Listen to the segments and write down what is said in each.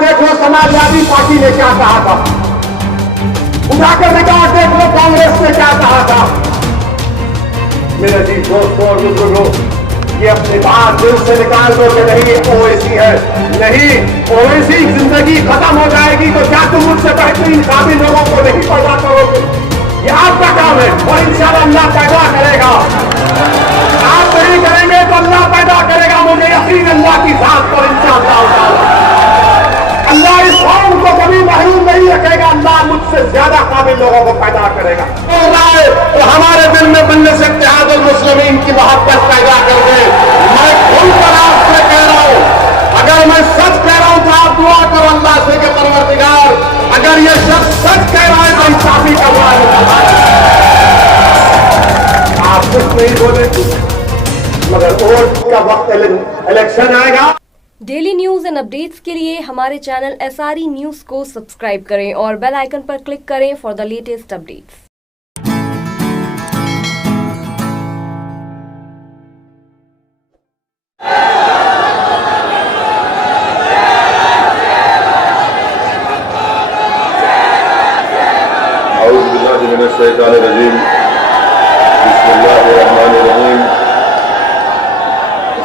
देख लो समाजवादी पार्टी ने क्या कहा था, उठाकर रिकॉर्ड देख लो कांग्रेस ने क्या कहा था। मेरे जी दोस्तों और बुजुर्गों, ये अपनी बात दिल से निकाल दो कि नहीं ओवैसी है, नहीं ओवैसी जिंदगी खत्म हो जाएगी तो क्या तुम मुझसे बेहतरीन काबिल लोगों को नहीं पैदा करोगे? ये आपका काम है और इंशाअल्लाह अल्लाह पैदा करेगा। आप नहीं करेंगे तो अल्लाह पैदा करेगा, मुझे यकीन अल्लाह की जात पर इंशाअल्लाह। अल्लाह इस कौम को कभी महरूम नहीं रखेगा, अल्लाह मुझसे ज्यादा काबिल लोगों को पैदा करेगा। तो हमारे दिल में बनने से इत्तेहादुल मुस्लिमीन की मोहब्बत पैदा कर दे। मैं खुलकर आपसे कह रहा हूं, अगर मैं सच कह रहा हूं तो आप दुआ करो अल्लाह से कि परवरदिगार, अगर ये शख्स सच कह रहा है तो इंसाफी करवा है। आप कुछ नहीं बोले, मगर वोट का वक्त इलेक्शन आएगा। डेली न्यूज एंड अपडेट्स के लिए हमारे चैनल SRE न्यूज को सब्सक्राइब करें और बेल आइकन पर क्लिक करें फॉर द लेटेस्ट अपडेट्स।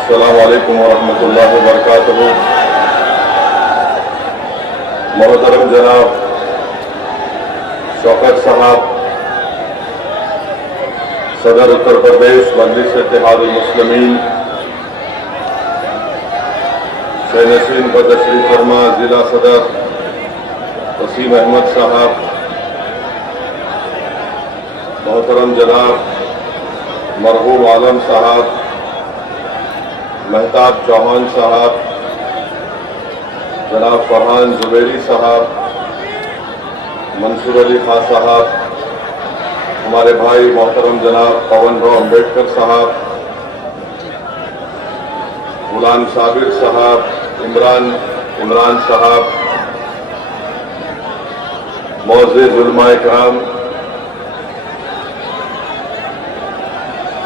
अस्सलामु अलैकुम वरहमतुल्लाहि वबरकातुहू। मोहतरम जनाब शौकत साहब, सदर उत्तर प्रदेश मजलिस इत्तेहादुल मुस्लिमीन, शहनशीन पर तशरीफ फरमा जिला सदर वसीम अहमद साहब, मोहतरम जनाब मरहूम आलम साहब, महताब चौहान साहब, जनाब फरहान जुबैरी साहब, मंसूर अली खां साहब, हमारे भाई मोहतरम जनाब पवन राव अम्बेडकर साहब, गुलाम साबिर साहब, इमरान साहब, मोअज़्ज़िज़ उलमाए किराम,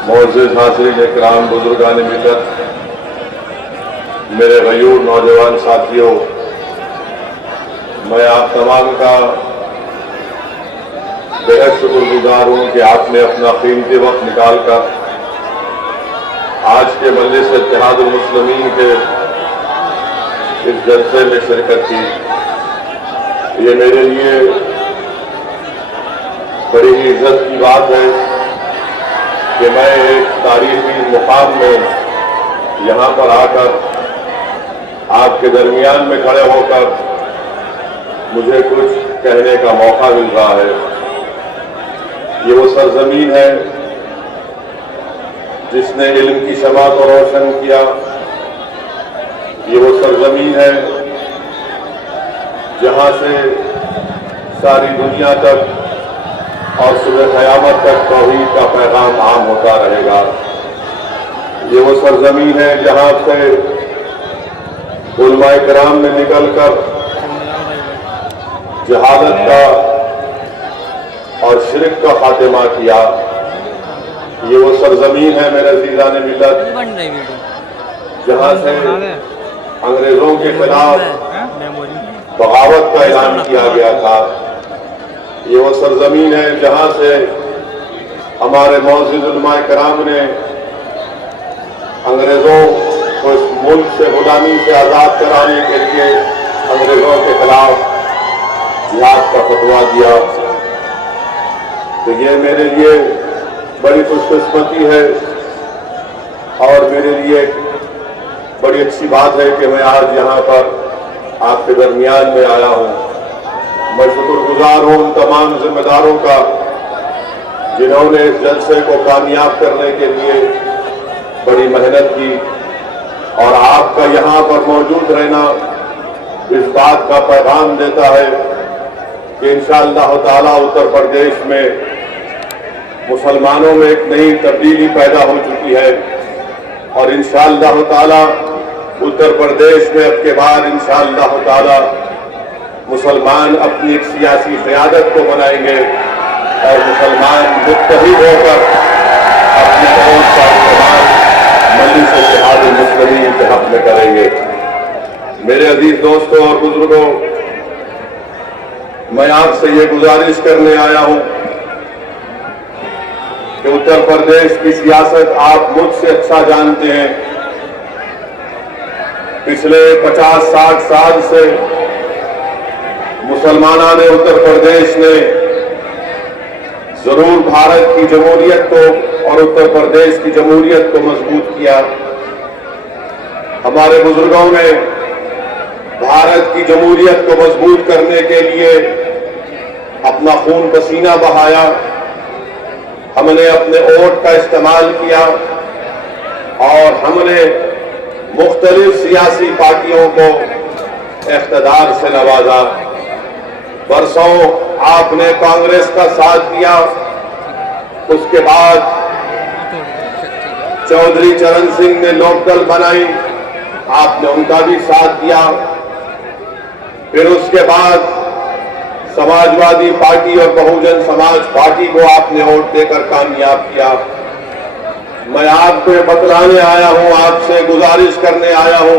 मोअज़्ज़िज़ हाज़िरीन इकराम, बुजुर्गान मिल्लत, मेरे गयूर नौजवान साथियों, मैं आप तमाम का बेहद शुक्रगुजार हूं कि आपने अपना कीमती वक्त निकालकर आज के मजलिस इत्तेहादुल मुस्लिमीन के इस जलसे में शिरकत की। ये मेरे लिए बड़ी ही इज्जत की बात है कि मैं एक तारीखी मुकाम में यहाँ पर आकर आपके दरमियान में खड़े होकर मुझे कुछ कहने का मौका मिल रहा है। ये वो सरजमीन है जिसने इल्म की शमा को रोशन किया, ये वो सरजमीन है जहां से सारी दुनिया तक और सुबह क़यामत तक तौहीद का पैगाम आम होता रहेगा। ये वो सरजमीन है जहां से उलमाए किराम ने निकलकर जहालत का और शिरक का खात्मा किया। ये वो सरजमीन है मेरे अज़ीज़ान मिल्लत जहां से अंग्रेजों के खिलाफ बगावत का ऐलान किया गया था। ये वो सरजमीन है जहां से हमारे मोअज़्ज़िज़ उलमाए किराम ने अंग्रेजों को इस मुल्क से गुलामी से आजाद कराने के लिए अंग्रेजों के खिलाफ जिहाद का फतवा दिया। तो ये मेरे लिए बड़ी खुशकिस्मती है और मेरे लिए बड़ी अच्छी बात है कि मैं आज यहाँ पर आपके दरमियान में आया हूँ। मैं शुक्रगुजार हूँ उन तमाम जिम्मेदारों का जिन्होंने इस जलसे को कामयाब करने के लिए बड़ी मेहनत की, और आपका यहाँ पर मौजूद रहना इस बात का पैगाम देता है कि इंशाअल्लाह ताला उत्तर प्रदेश में मुसलमानों में एक नई तब्दीली पैदा हो चुकी है और इंशाअल्लाह ताला उत्तर प्रदेश में अब के बाद इंशाअल्लाह ताला मुसलमान अपनी एक सियासी क़यादत को बनाएंगे और मुसलमान मुत्तहिद होकर अपने वोट का इस्तेमाल मजलिस इत्तेहादुल मुस्लिमीन के हक में करेंगे। मेरे अजीज दोस्तों और बुजुर्गों, मैं आपसे ये गुजारिश करने आया हूं कि उत्तर प्रदेश की सियासत आप मुझसे अच्छा जानते हैं। पिछले 50-60 साल से मुसलमानों ने, उत्तर प्रदेश ने जरूर भारत की जमहूरियत को और उत्तर प्रदेश की जमहूरियत को मजबूत किया। हमारे बुजुर्गों ने भारत की जमहूरियत को मजबूत करने के लिए अपना खून पसीना बहाया। हमने अपने वोट का इस्तेमाल किया और हमने मुख्तलिफ सियासी पार्टियों को इख्तिदार से नवाजा। बरसों आपने कांग्रेस का साथ दिया, उसके बाद चौधरी चरण सिंह ने लोकदल बनाई, आपने उनका भी साथ दिया। फिर उसके बाद समाजवादी पार्टी और बहुजन समाज पार्टी को आपने वोट देकर कामयाब किया। मैं आपको बतलाने आया हूं, आपसे गुजारिश करने आया हूं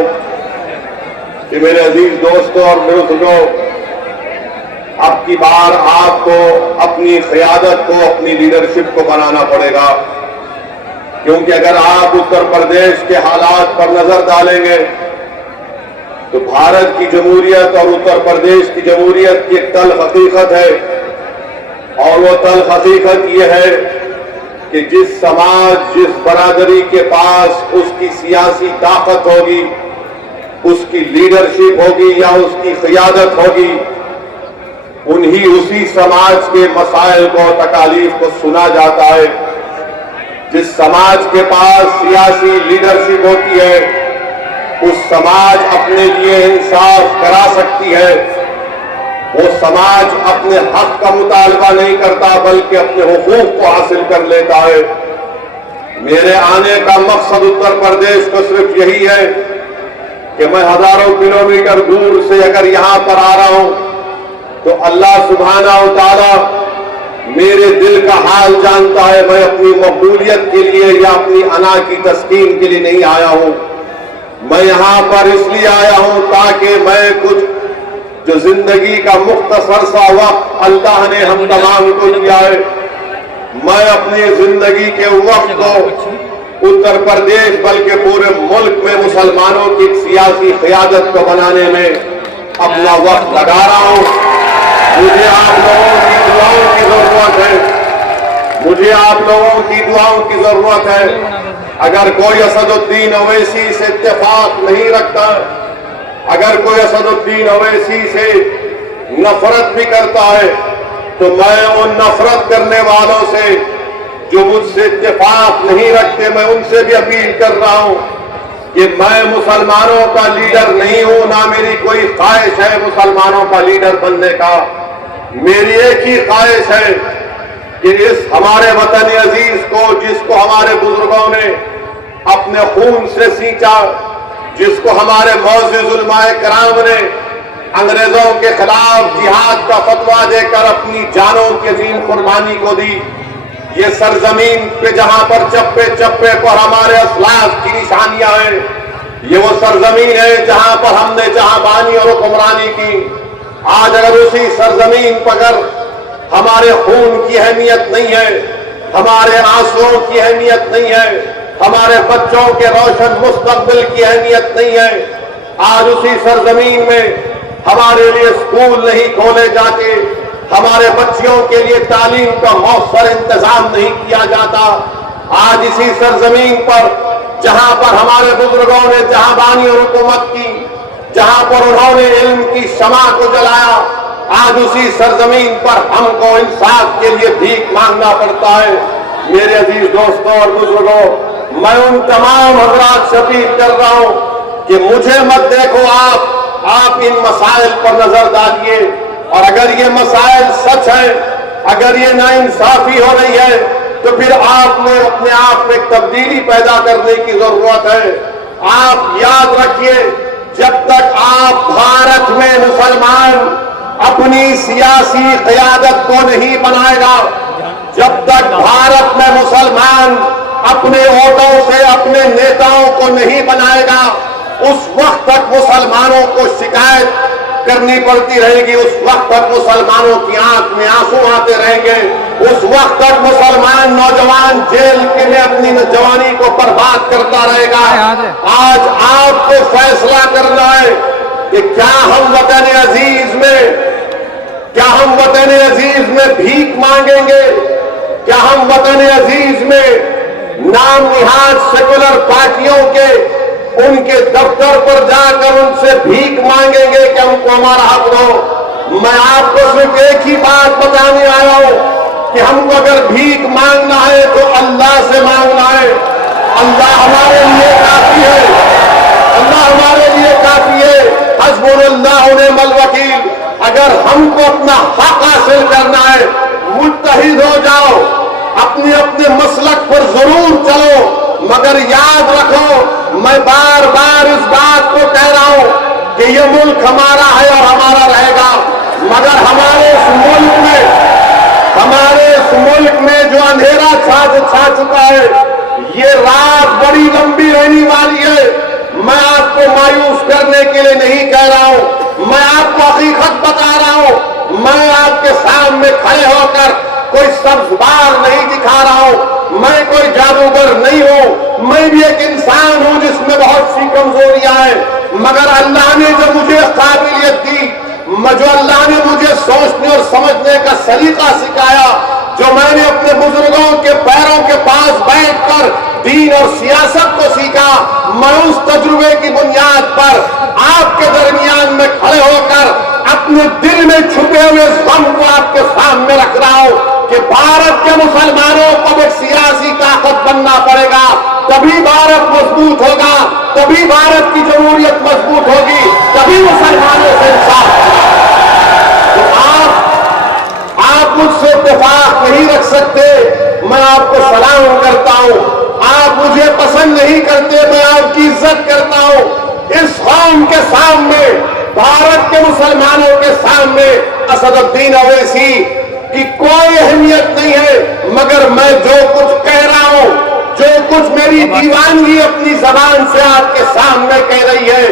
कि मेरे अजीज दोस्तों और बुजुर्गों, अब की बार आपको अपनी क़यादत को, अपनी लीडरशिप को बनाना पड़ेगा, क्योंकि अगर आप उत्तर प्रदेश के हालात पर नजर डालेंगे तो भारत की जमहूरियत और उत्तर प्रदेश की जमहूरियत की एक तल्ख हकीकत है, और वो तल्ख हकीकत ये है कि जिस समाज, जिस बरादरी के पास उसकी सियासी ताकत होगी, उसकी लीडरशिप होगी या उसकी क़यादत होगी, उसी समाज के मसाइल को, तकालीफ को सुना जाता है। जिस समाज के पास सियासी लीडरशिप होती है, उस समाज अपने लिए इंसाफ करा सकती है। वो समाज अपने हक का मुतालबा नहीं करता, बल्कि अपने हुकूक को हासिल कर लेता है। मेरे आने का मकसद उत्तर प्रदेश को सिर्फ यही है कि मैं हजारों किलोमीटर दूर से अगर यहां पर आ रहा हूं तो अल्लाह सुब्हाना व तआला मेरे दिल का हाल जानता है। मैं अपनी मकबूलियत के लिए या अपनी अना की तस्कीन के लिए नहीं आया हूं। मैं यहां पर इसलिए आया हूं ताकि मैं कुछ जो जिंदगी का मुख्तसर सा वक्त अल्लाह ने हम तमाम को दिया है, मैं अपनी जिंदगी के वक्त को उत्तर प्रदेश बल्कि पूरे मुल्क में मुसलमानों की सियासी क़यादत को बनाने में अपना वक्त लगा रहा हूं। मुझे आप लोगों की दुआओं की जरूरत है, मुझे आप लोगों की दुआओं की जरूरत है। अगर कोई असदुद्दीन ओवैसी से इत्तेफाक नहीं रखता, अगर कोई असदुद्दीन ओवैसी से नफरत भी करता है, तो मैं उन नफरत करने वालों से जो मुझसे इत्तेफाक नहीं रखते, मैं उनसे भी अपील कर रहा हूं कि मैं मुसलमानों का लीडर नहीं हूं, ना मेरी कोई ख्वाहिश है मुसलमानों का लीडर बनने का। मेरी एक ही ख्वाहिश है कि इस हमारे वतन अजीज को, जिसको हमारे बुजुर्गों ने अपने खून से सींचा, जिसको हमारे मौजूद उलमाए कराम ने अंग्रेजों के खिलाफ जिहाद का फतवा देकर अपनी जानों की अजीम कुर्बानी को दी, ये सरजमीन पे जहां पर चप्पे चप्पे पर हमारे असलाफ की निशानियां हैं, ये वो सरजमीन है जहां पर हमने जहांबानी और हुक्मरानी की। आज अगर उसी सरजमीन पर अगर हमारे खून की अहमियत नहीं है, हमारे आंसुओं की अहमियत नहीं है, हमारे बच्चों के रोशन मुस्तकबिल की अहमियत नहीं है, आज उसी सरजमीन में हमारे लिए स्कूल नहीं खोले जाते, हमारे बच्चियों के लिए तालीम का मौसर इंतजाम नहीं किया जाता, आज इसी सरजमीन पर जहां पर हमारे बुजुर्गों ने जहांबानी और हुकूमत की, जहां पर उन्होंने इल्म की शमा को जलाया, आज उसी सरजमीन पर हमको इंसाफ के लिए भीख मांगना पड़ता है। मेरे अजीज दोस्तों और बुजुर्गों, मैं उन तमाम हजरात से अपील कर रहा हूं कि मुझे मत देखो, आप इन मसाइल पर नजर डालिए, और अगर ये मसाइल सच है, अगर ये नाइंसाफी हो रही है, तो फिर आपने अपने आप में तब्दीली पैदा करने की जरूरत है। आप याद रखिए, जब तक आप भारत में मुसलमान अपनी सियासी क़यादत को नहीं बनाएगा, जब तक भारत में मुसलमान अपने वोटों से अपने नेताओं को नहीं बनाएगा, उस वक्त तक मुसलमानों को शिकायत करनी पड़ती रहेगी, उस वक्त तक मुसलमानों की आंख में आंसू आते रहेंगे, उस वक्त तक मुसलमान नौजवान जेल में अपनी जवानी को बर्बाद करता रहेगा। आज आपको फैसला करना है कि क्या हम वतन अजीज में भीख मांगेंगे, क्या हम वतन अजीज में नाम निहाद सेकुलर पार्टियों के उनके दफ्तर पर जाकर उनसे भीख मांगेंगे कि हमको हमारा हक दो। मैं आपको सिर्फ एक ही बात बताने आया हूं कि हमको अगर भीख मांगना है तो अल्लाह से मांगना है। अल्लाह हमारे लिए काफी है, अल्लाह हमारे लिए काफी है। हस्बुनल्लाहु व निअमल वकील। अगर हमको अपना हक हासिल करना है, मुत्तहिद हो जाओ, अपने अपने मसलक पर जरूर चलो, मगर याद रखो, मैं बार बार इस बात को कह रहा हूं कि यह मुल्क हमारा है और हमारा रहेगा, मगर हमारे इस मुल्क में जो अंधेरा छा चुका है, ये रात बड़ी लंबी रहने वाली है। मैं आपको मायूस करने के लिए नहीं कह रहा हूं, मैं आपको हकीकत बता रहा हूं। मैं आपके सामने खड़े होकर कोई सब्ज़बार नहीं दिखा रहा हूं, मैं कोई जादूगर नहीं हूं, मैं भी एक इंसान हूं जिसमें बहुत सी कमजोरियां हैं। मगर अल्लाह ने जो मुझे काबिलियत दी, जो अल्लाह ने मुझे सोचने और समझने का सलीका सिखाया, जो मैंने अपने बुजुर्गों के पैरों के पास बैठकर दीन और सियासत को सीखा, मैं उस तजुर्बे की बुनियाद पर आपके दरमियान में खड़े होकर अपने दिल में छुपे हुए गम को आपके सामने रख रहा हूं कि भारत के मुसलमानों को एक सियासी ताकत बनना पड़ेगा, तभी भारत मजबूत होगा, तभी भारत की जमहूरियत मजबूत होगी, तभी मुसलमानों से इंसाफ होगा। तो आप मुझसे इत्तेफाक नहीं रख सकते, मैं आपको सलाम करता हूं। आप मुझे पसंद नहीं करते, मैं आपकी इज्जत करता हूं। इस कौम के सामने, भारत के मुसलमानों के सामने असदुद्दीन अवैसी की कोई अहमियत नहीं है, मगर मैं जो कुछ कह रहा हूं, जो कुछ मेरी दीवानगी अपनी जबान से आपके सामने कह रही है,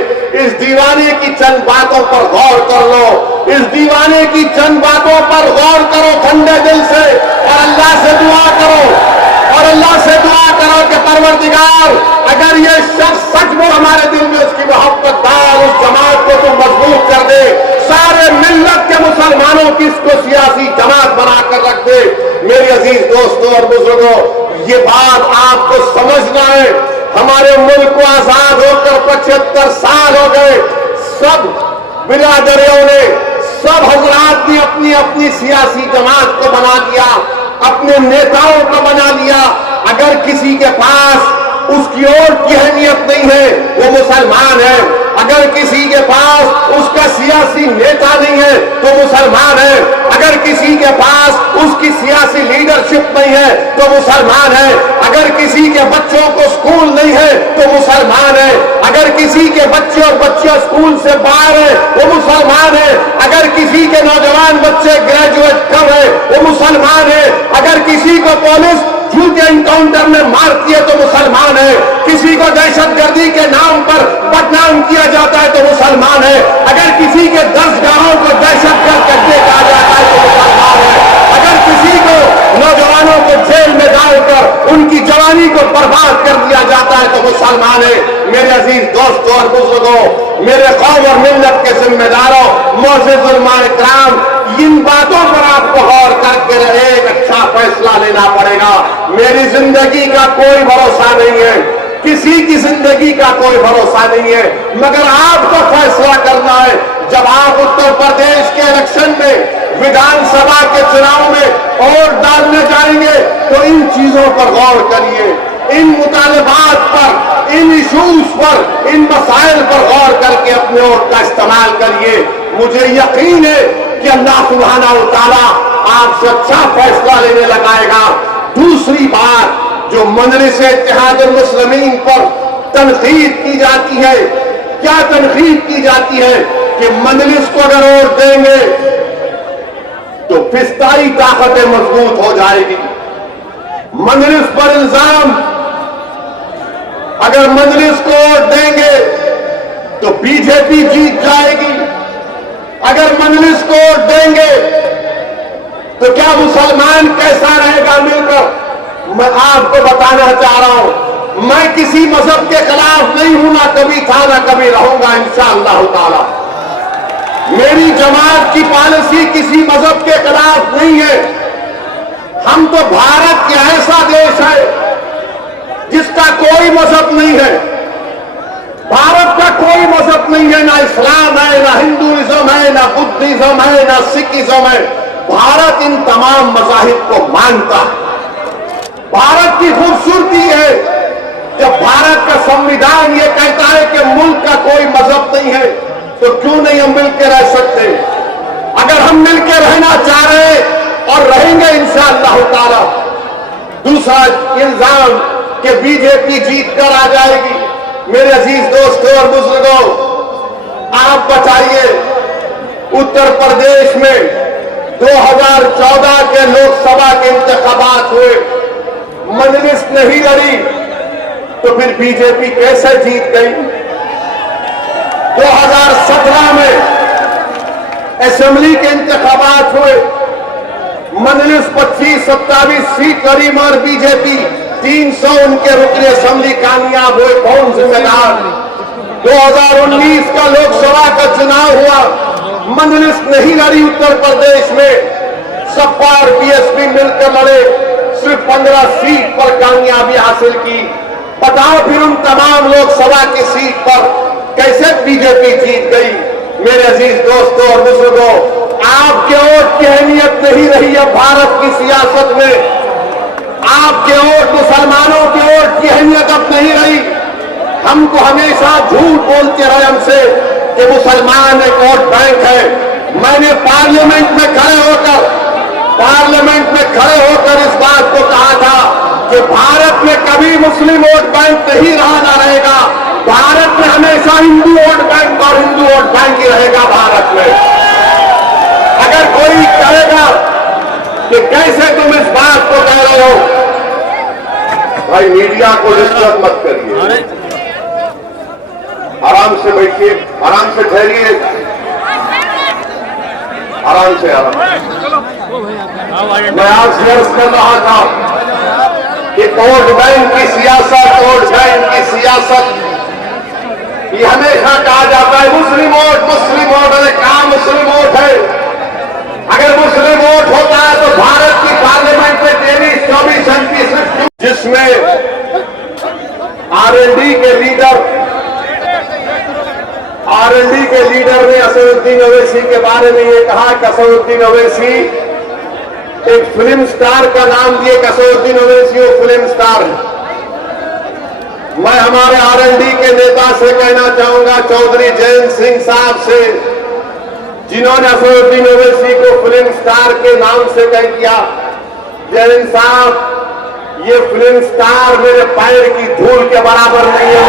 इस दीवाने की चंद बातों पर गौर कर लो, इस दीवाने की चंद बातों पर गौर करो ठंडे दिल से, और अल्लाह से दुआ करो, और अल्लाह से दुआ करो कि परवरदिगार, अगर ये शख्स सचमुच हमारे दिल में उसकी मोहब्बत डाल, उस जमात को तुम मजबूत कर दे, सारे मिल्लत के मुसलमानों की इसको सियासी जमात बनाकर रख दे। मेरे अजीज दोस्तों और बुजुर्गों, ये बात आपको समझना है। हमारे मुल्क को आजाद होकर 75 साल हो गए, सब बिरादरियों ने, सब हजरात ने अपनी अपनी सियासी जमात को बना दिया, अपने नेताओं को बना लिया। अगर किसी के पास उसकी और की अहमियत नहीं है, वो मुसलमान है। अगर किसी के पास उसका सियासी नेता नहीं है तो मुसलमान है। अगर किसी के पास उसकी सियासी लीडरशिप नहीं है तो मुसलमान है। अगर किसी के बच्चों को स्कूल नहीं है तो मुसलमान है। अगर किसी के बच्चे और बच्चियां स्कूल से बाहर है वो मुसलमान है। अगर किसी के नौजवान बच्चे ग्रेजुएट कम है वो मुसलमान है। अगर किसी को पुलिस झूठे एनकाउंटर में मारती है तो मुसलमान है। किसी को दहशतगर्दी के नाम पर बदनाम किया जाता है तो मुसलमान है। अगर किसी के 10 गांवों को दहशतगर्द करके कहा जाता है तो मुसलमान है। अगर किसी को नौजवानों को जेल में डालकर उनकी जवानी को बर्बाद कर दिया जाता है तो मुसलमान है। मेरे अजीज दोस्तों और बुजुर्गों, मेरे कौम और मिल्लत के जिम्मेदारों, मोअज़्ज़िज़ उलमा-ए-किराम, इन बातों पर आपको गौर करके एक अच्छा फैसला लेना पड़ेगा। मेरी जिंदगी का कोई भरोसा नहीं है, किसी की जिंदगी का कोई भरोसा नहीं है, मगर आपको फैसला करना है। जब आप उत्तर प्रदेश के इलेक्शन में, विधानसभा के चुनाव में वोट डालने जाएंगे तो इन चीजों पर गौर करिए, इन मुतालबात पर, इन इशूज पर, इन मसाइल पर गौर करके अपने वोट का इस्तेमाल करिए। मुझे यकीन है कि अल्लाह सुब्हानहू व तआला आपसे अच्छा फैसला लेने लगाएगा। दूसरी बात, जो मजलिस-ए इत्तेहादुल मुस्लिमीन पर तनकीद की जाती है, क्या तनकीद की जाती है कि मजलिस को अगर वोट देंगे तो फिस्ताई ताकतें मजबूत हो जाएगी। मजलिस पर इल्जाम, अगर मजलिस को वोट देंगे तो बीजेपी जीत जाएगी। अगर मजलिस को वोट देंगे तो क्या मुसलमान कैसा रहेगा मिलकर। मैं आपको बताना चाह रहा हूं, मैं किसी मजहब के खिलाफ नहीं हूं, ना कभी था ना कभी रहूंगा इंशाअल्लाह ताला। मेरी जमात की पॉलिसी किसी मजहब के खिलाफ नहीं है। हम तो भारत का ऐसा देश है जिसका कोई मजहब नहीं है। भारत का कोई मजहब नहीं है, ना इस्लाम है, ना हिंदुइज्म है, ना बुद्धिज्म है, ना सिखिज्म है। भारत इन तमाम मज़ाहिब को मानता है। भारत की खूबसूरती है जब भारत का संविधान ये कहता है कि मुल्क का कोई मजहब नहीं है, तो क्यों नहीं हम मिलकर रह सकते। अगर हम मिलकर रहना चाह रहे और रहेंगे इंशाअल्लाह ताला। दूसरा इल्जाम कि बीजेपी जीत कर आ जाएगी। मेरे अजीज दोस्तों और बुजुर्गों, आप बताइए, उत्तर प्रदेश में 2014 के लोकसभा के इंतखाबात हुए, मजलिस नहीं लड़ी, तो फिर बीजेपी कैसे जीत गई। 2017 में असेंबली के इंतखाबात हुए, मजलिस 25-27 सीट लड़ी, मगर बीजेपी 300 उनके रुकने असेंबली कामयाब हुए। कौन जिम्मेदार। 2019 का लोकसभा का चुनाव हुआ, मजलिस नहीं लड़ी उत्तर प्रदेश में, सपा और बीएसपी मिलकर लड़े, सिर्फ 15 सीट पर कामयाबी हासिल की। बताओ फिर उन तमाम लोकसभा की सीट पर कैसे बीजेपी जीत गई। मेरे अजीज दोस्तों और बुजुर्गों, आपके वोट की अहमियत नहीं रही है भारत की सियासत में। आपके वोट, मुसलमानों के वोट की अहमियत अब नहीं रही। हमको हमेशा झूठ बोलते रहे हमसे कि मुसलमान एक वोट बैंक है। मैंने पार्लियामेंट में खड़े होकर इस बात को कहा था कि भारत में कभी मुस्लिम वोट बैंक नहीं रहा, ना रहेगा। भारत में हमेशा हिंदू वोट बैंक और हिंदू वोट बैंक ही रहेगा भारत में। अगर कोई कहेगा कि कैसे तुम इस बात को कह रहे हो, भाई मीडिया को डिस्टर्ब मत करिए, आराम से बैठिए, आराम से ठहरिए, आराम से। मैं आपसे अर्ज कर रहा था कि वोट बैंक की सियासत ये हमेशा कहा जाता है मुस्लिम वोट, अरे कहां मुस्लिम वोट है। अगर मुस्लिम वोट होता है तो भारत की पार्लियामेंट में 23-24 एमपी सिर्फ, जिसमें आरएलडी के लीडर ने असदुद्दीन ओवैसी के बारे में ये कहा कि असदुद्दीन ओवैसी एक फिल्म स्टार का नाम दिए कि असदुद्दीन ओवैसी वो फिल्म स्टार है। मैं हमारे आरएलडी के नेता से कहना चाहूंगा, चौधरी जयंत सिंह साहब से, जिन्होंने असदुद्दीन ओवैसी को फिल्म स्टार के नाम से कह दिया, जयंत साहब, ये फिल्म स्टार मेरे पैर की धूल के बराबर नहीं है।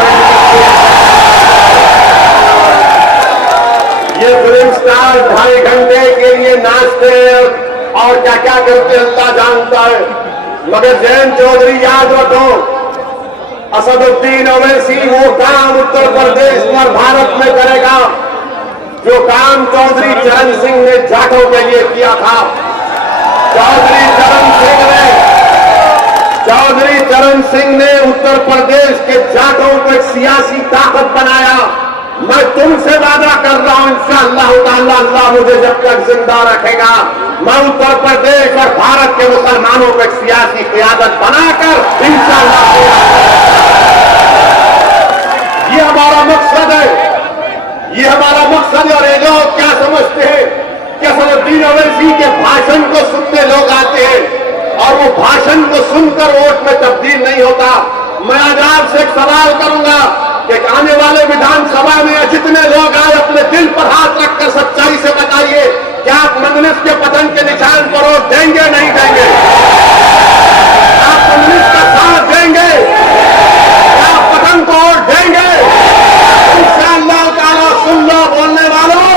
ये फिल्म स्टार 2.5 घंटे के लिए नाचते हैं और क्या क्या करते अल्लाह जानता है। मगर जयंत चौधरी याद रखो, असदुद्दीन ओवैसी वो काम उत्तर प्रदेश और भारत में करेगा जो काम चौधरी चरण सिंह ने जाटों के लिए किया था। चौधरी चरण सिंह ने उत्तर प्रदेश के जाटों को एक सियासी ताकत बनाया। मैं तुमसे वादा कर रहा हूं इंशाअल्लाह ताला, अल्लाह मुझे जब तक जिंदा रखेगा, मैं उत्तर प्रदेश और भारत के मुसलमानों को एक सियासी क़यादत बनाकर इंशाअल्लाह, ये हमारा मकसद है, ये हमारा मकसद है। और ये लोग क्या समझते हैं कि असदुद्दीन ओवैसी के भाषण को सुनने लोग आते हैं और वो भाषण को सुनकर वोट में तब्दील नहीं होता। मैं आज आपसे एक सवाल करूंगा कि आने वाले विधानसभा में जितने लोग आए अपने दिल पर हाथ रखकर सच्चाई से बताइए, क्या आप मजलिस के पतन के निशान पर वोट देंगे नहीं देंगे? आप मजलिस का साथ देंगे? क्या आप पतन को वोट देंगे? इंशाअल्लाह ताला। सुन लो बोलने वालों,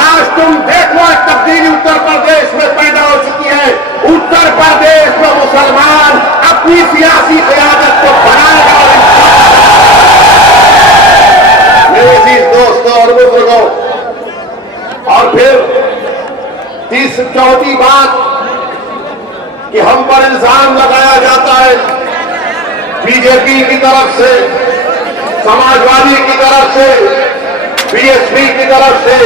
आज तुम देखो एक तब्दीली उत्तर प्रदेश में पैदा हो चुकी है। उत्तर प्रदेश में मुसलमान अपनी सियासी क़यादत को बनाएगा। मेरे और फिर चौथी बात कि हम पर इल्जाम लगाया जाता है बीजेपी की तरफ से, समाजवादी की तरफ से, बीएसपी की तरफ से।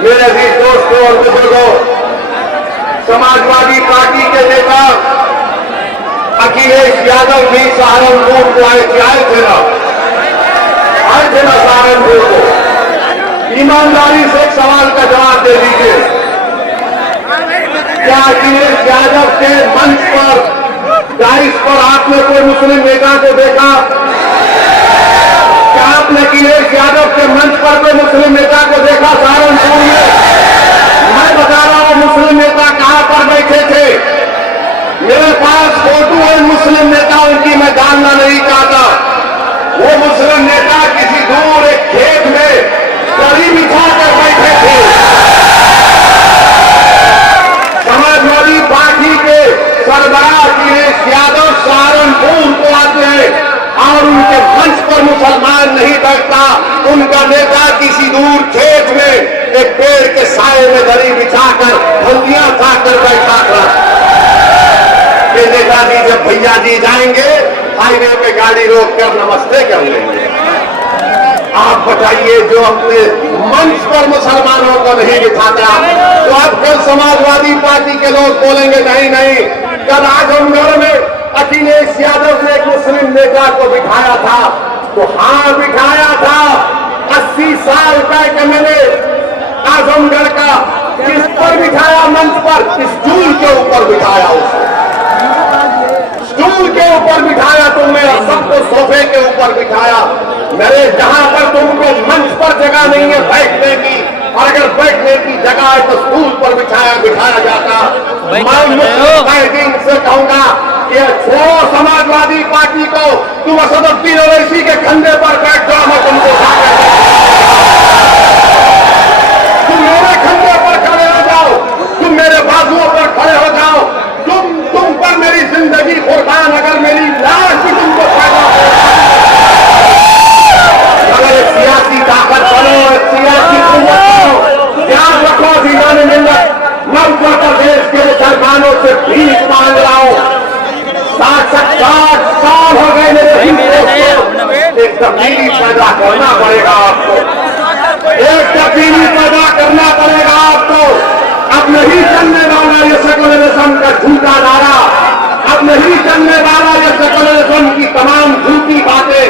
मेरे अजीज दोस्तों और बुजुर्गों, समाजवादी पार्टी के नेता अखिलेश यादव भी सहारनपुर को आए थे ना सहारनपुर को। ईमानदारी से एक सवाल का जवाब दे दीजिए, क्या अखिलेश यादव के मंच पर, डाइस पर आपने कोई मुस्लिम नेता को देखा? क्या आपने अखिलेश यादव के मंच पर कोई मुस्लिम नेता को देखा सहारनपुर में? मैं बता रहा हूं मुस्लिम नेता कहां पर बैठे थे। मेरे पास फोटो है मुस्लिम नेता, उनकी मैं जानना नहीं चाहता। वो मुस्लिम नेता किसी दूर एक खेत में दरी बिछाकर बैठे थे। समाजवादी पार्टी के सरबराह अखिलेश यादव सहारनपुर को आते हैं और उनके मंच पर मुसलमान नहीं बैठता। उनका नेता किसी दूर खेत में एक पेड़ के साए में दरी बिछाकर फंदियां खाकर बैठा था। ये नेताजी जब भैया जी जाएंगे हाईवे पे गाड़ी रोक कर नमस्ते कर लेंगे। आप बताइए, जो अपने मंच पर मुसलमानों को नहीं बिठाता, तो अब कल समाजवादी पार्टी के लोग बोलेंगे नहीं नहीं। कल आजमगढ़ में अखिलेश यादव ने एक मुस्लिम नेता को बिठाया था, तो हाँ बिठाया था। 80 साल का एक एमएलए आजमगढ़ का, किस पर बिठाया मंच पर? स्टूल के ऊपर बिठाया, उसको स्टूल के ऊपर बिठाया तुमने, सबको सोफे के ऊपर बिठाया। मेरे जहां पर तुमको मंच पर जगह नहीं है बैठने की, और अगर बैठने की जगह है तो स्टूल पर बिठाया जाता। मैं मुस्लिम से कहूंगा कि छोड़ो समाजवादी पार्टी को, तुम असदुद्दीन ओवैसी के कंधे पर बैठ जाओ, मैं तुमको तुम मेरे कंधे पर खड़े हो जाओ, तुम मेरे बाजुओं पर खड़े हो जाओ। तुम पर मेरी जिंदगी कुर्बान, अगर मेरी लाश भी तुमको फायदा हो, अगर एक सियासी ताकत बनो, एक सियासी कुव्वत बनो। ध्यान रखो दीवाने मिल्लत, मैं उत्तर प्रदेश के मुसलमानों से भीख मांग रहा हूं। 60 साल हो गए मेरे दोस्तों। एक तब्दीली पैदा करना पड़ेगा आपको, एक तब्दीली पैदा करना पड़ेगा आपको। अब नहीं चलने वाला ये सेकुलरिज्म का झूठा नारा, अब नहीं चलने वाला ये सेकुलरिज्म की तमाम झूठी बातें।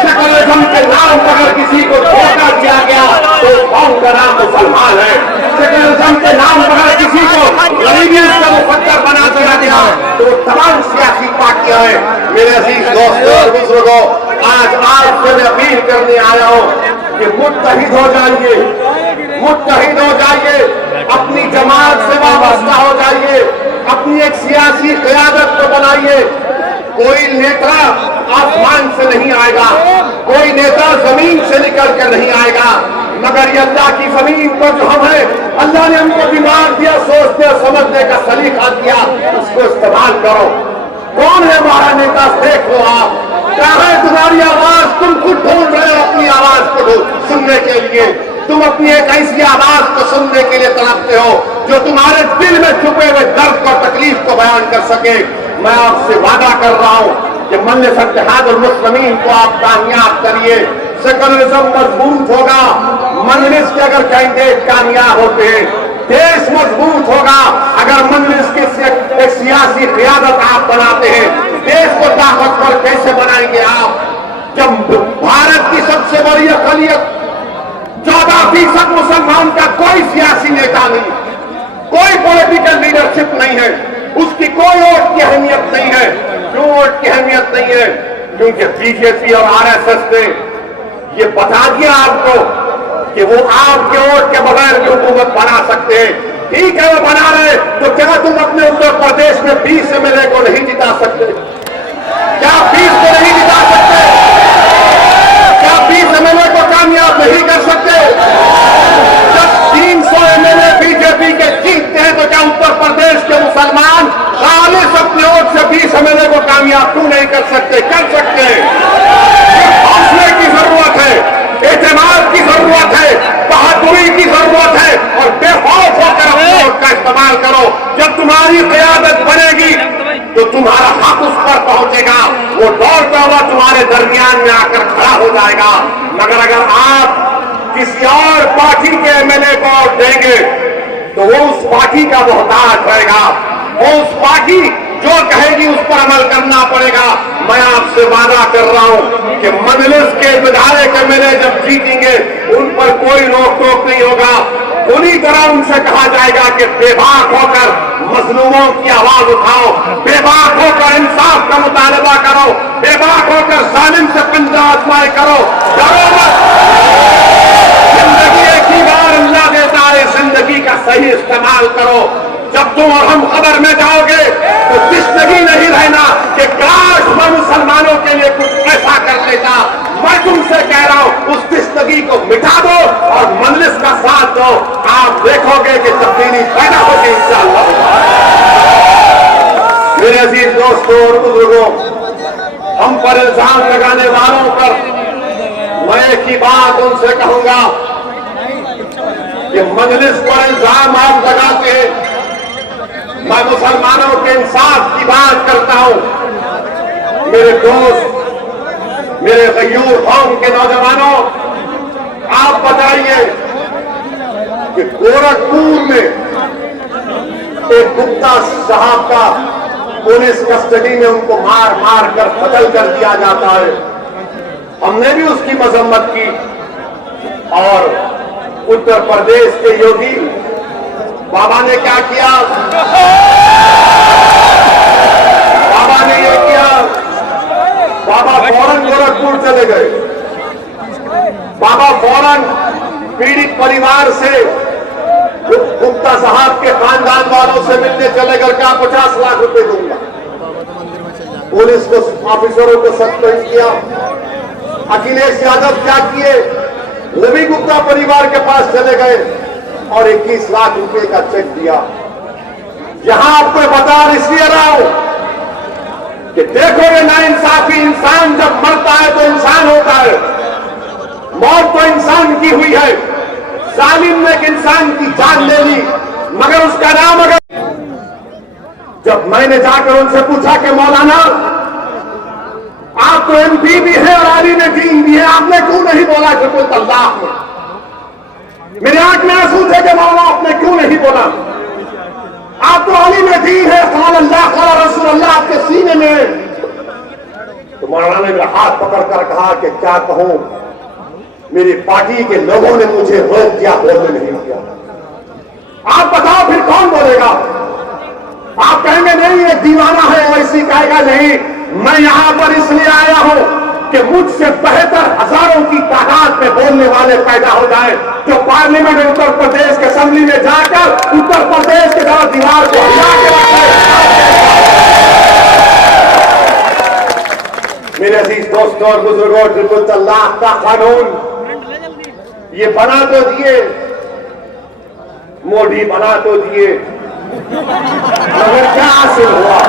सेकुलरिज्म के नाम पर अगर किसी को धोखा दिया गया तो कौन का नाम मुसलमान है। सेकुलरिज्म के नाम पर अगर किसी को गरीबी का मुकद्दर बना दिया गया तो तमाम सियासी पार्टियां हैं। मेरे अजीज दोस्तों और बुजुर्गों, आज आपसे मैं अपील करने आया हूं कि मुत्तहिद हो जाइए, मुत्तहिद हो जाइए, अपनी जमात से वाबस्ता हो जाइए, अपनी एक सियासी क़यादत को बनाइए। कोई नेता आसमान से नहीं आएगा, कोई नेता जमीन से निकल कर नहीं आएगा, मगर ये अल्लाह की जमीन पर जो हम हैं, अल्लाह ने हमको दिमाग दिया, सोचने और समझने का सलीका दिया, उसको इस्तेमाल करो। कौन है हमारा नेता? देख लो आप, क्या है तुम्हारी आवाज? तुम खुद ढूंढ रहे हो अपनी आवाज को सुनने के लिए। तुम अपनी एक ऐसी आवाज को सुनने के लिए तड़पते हो जो तुम्हारे दिल में छुपे हुए दर्द और तकलीफ को बयान कर सके। मैं आपसे वादा कर रहा हूं कि मजलिस इत्तेहादुल मुस्लिमीन को आप कामयाब करिए। सेकुलरिज्म मजबूत होगा, मजलिस के अगर कैंडिडेट कामयाब होते हैं, देश मजबूत होगा। अगर मजलिस की एक सियासी क़यादत आप बनाते हैं, देश को ताकतवर कैसे बनाएंगे आप? जब भारत की सबसे बड़ी अक़लियत 14% मुसलमान का कोई सियासी नेता नहीं, कोई पॉलिटिकल लीडरशिप नहीं है, उसकी कोई वोट की अहमियत नहीं है। क्यों वोट की अहमियत नहीं है? क्योंकि बीजेपी और आरएसएस ने ये बता दिया आपको कि वो आपके वोट के बगैर भी हुकूमत बना सकते हैं। ठीक है, वो बना रहे, तो क्या तुम अपने उत्तर प्रदेश में 20 एमएलए को नहीं जिता सकते? क्या 20 को नहीं जिता सकते? क्या 20 एमएलए को कामयाब नहीं कर सकते? जब 300 एमएलए बीजेपी के जीतते हैं तो क्या उत्तर प्रदेश के मुसलमान खालिस अपने वोट से 20 एमएलए को कामयाब क्यों नहीं कर सकते? कर सकते हैं। हौसले की जरूरत है, एतमाद की जरूरत है, बहादुरी की जरूरत है हमारे दरमियान में आकर खड़ा हो जाएगा। मगर अगर आप किसी और पार्टी के एमएलए को वोट देंगे तो वो उस पार्टी का मोहताज रहेगा, वो उस पार्टी जो कहेगी उस पर अमल करना पड़ेगा। मैं आपसे वादा कर रहा हूं कि मजलिस के विधायक एमएलए जब जीतेंगे उन पर कोई रोक टोक नहीं होगा। पूरी तरह उनसे कहा जाएगा कि बेबाक होकर मजलूमों की आवाज उठाओ, बेबाक होकर इंसाफ का मुतालबा करो, बेबाक होकर जालिम से पंजा आजमाई करो, डरो मत। जिंदगी एक ही बार अल्लाह देता है, जिंदगी का सही इस्तेमाल करो। जब तुम और हम खबर में जाओगे तो जिंदगी नहीं रहना कि काश मैं मुसलमानों के लिए कुछ ऐसा कर लेता। मैं तुमसे कह रहा हूं उस जिंदगी को मिटा दो और मजलिस का साथ दो, आप देखोगे कि तब्दीली पैदा होगी इंशाअल्लाह। मेरे अजीज दोस्तों और बुजुर्गों, हम पर इल्जाम लगाने वालों पर मैं एक ही बात उनसे कहूंगा कि मजलिस पर इल्जाम आप लगाते हैं, मैं मुसलमानों के इंसाफ की बात करता हूं। मेरे दोस्त, मेरे गयूर कौम के नौजवानों, आप बताइए कि गोरखपुर में एक गुप्ता साहब का पुलिस कस्टडी में उनको मार मार कर कत्ल कर दिया जाता है। हमने भी उसकी मजम्मत की। और उत्तर प्रदेश के योगी बाबा ने क्या किया? बाबा ने ये किया, बाबा फौरन गोरखपुर चले गए। बाबा फौरन पीड़ित परिवार से गुप्ता साहब के खानदान वालों से मिलने चले गए। क्या 50 लाख रुपए दूंगा। पुलिस को ऑफिसरों को सस्पेंड किया। अखिलेश यादव क्या किए? वो भी गुप्ता परिवार के पास चले गए और 21 लाख रुपए का चेक दिया। यहां आपको बता इसलिए रहा हूं कि देखोगे ना इंसाफी इंसान जब मरता है तो इंसान होता है। मौत तो इंसान की हुई है। जालिम ने एक इंसान की जान ले ली, मगर उसका नाम अगर जब मैंने जाकर उनसे पूछा कि मौलाना आप तो एमपी भी हैं और आलिम दीन भी है, आपने क्यों नहीं बोला कि कुल अल्लाह में? मेरे आंख में आंसू थे कि मौलाना आपने क्यों नहीं बोला? आप तो आलिम दीन है, क़ाल अल्लाह क़ाल रसूल अल्लाह आपके सीने में। तो मौलाना ने मेरा हाथ पकड़कर कहा कि क्या कहूं, मेरी पार्टी के लोगों ने मुझे रोक दिया, बोलने नहीं दिया। आप बताओ फिर कौन बोलेगा? आप कहेंगे नहीं ये दीवाना है, वैसी कहेगा नहीं। मैं यहां पर इसलिए आया हूं कि मुझसे बेहतर हजारों की तादाद में बोलने वाले पैदा हो जाए, जो पार्लियामेंट उत्तर प्रदेश के असेंबली में जाकर उत्तर प्रदेश के साथ दीवार को हिला के रखे। मेरे अजीज दोस्तों और बुजुर्गों, ट्रिपल तलाक का कानून ये बना तो दिए, मोदी बना तो दिए, मगर क्या हासिल हुआ?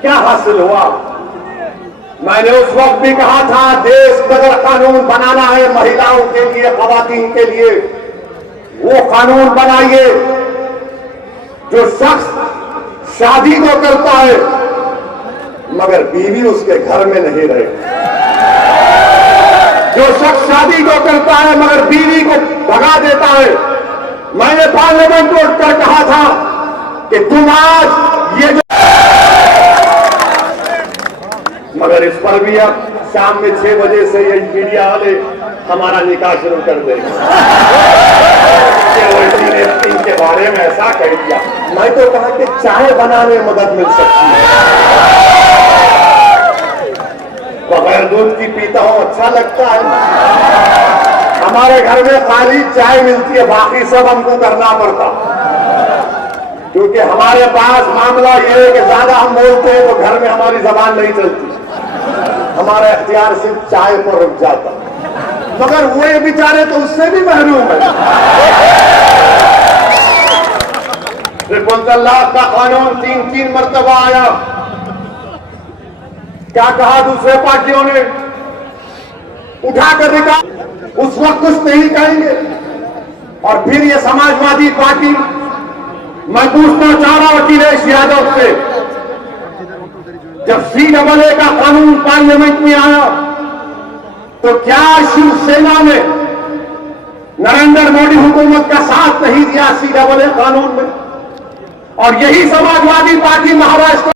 क्या हासिल हुआ? मैंने उस वक्त भी कहा था देश में अगर कानून बनाना है महिलाओं के लिए, खवातीन के लिए, वो कानून बनाइए जो शख्स शादी को करता है मगर बीवी उसके घर में नहीं रहे, जो शख्स शादी को करता है मगर बीवी को भगा देता है। मैंने पार्लियामेंट में उठकर कहा था कि तुम आज ये जो, मगर इस पर भी अब शाम में 6 बजे से ये मीडिया वाले हमारा निकाह शुरू कर देंगे कि इनके बारे में ऐसा कह दिया। मैं तो कहा कि चाय बनाने में मदद मिल सकती है, बगैर दूध की पीता हूं अच्छा लगता है। हमारे घर में खाली चाय मिलती है, बाकी सब हमको करना पड़ता, क्योंकि हमारे पास मामला यह है कि ज्यादा हम बोलते हैं तो घर में हमारी जबान नहीं चलती, हमारा इख्तियार सिर्फ चाय पर रुक जाता। मगर वो ये बेचारे तो उससे भी महरूम है। ट्रिपल तलाक का कानून 3 मरतबा आया। क्या कहा दूसरे पार्टियों ने? उठाकर निकाल, उस वक्त कुछ नहीं कहेंगे। और फिर ये समाजवादी पार्टी, मैं पूछना चाह रहा हूं अखिलेश यादव से, जब CAA का कानून पार्लियामेंट में आया तो क्या शिवसेना ने नरेंद्र मोदी हुकूमत का साथ नहीं दिया CAA कानून में? और यही समाजवादी पार्टी महाराष्ट्र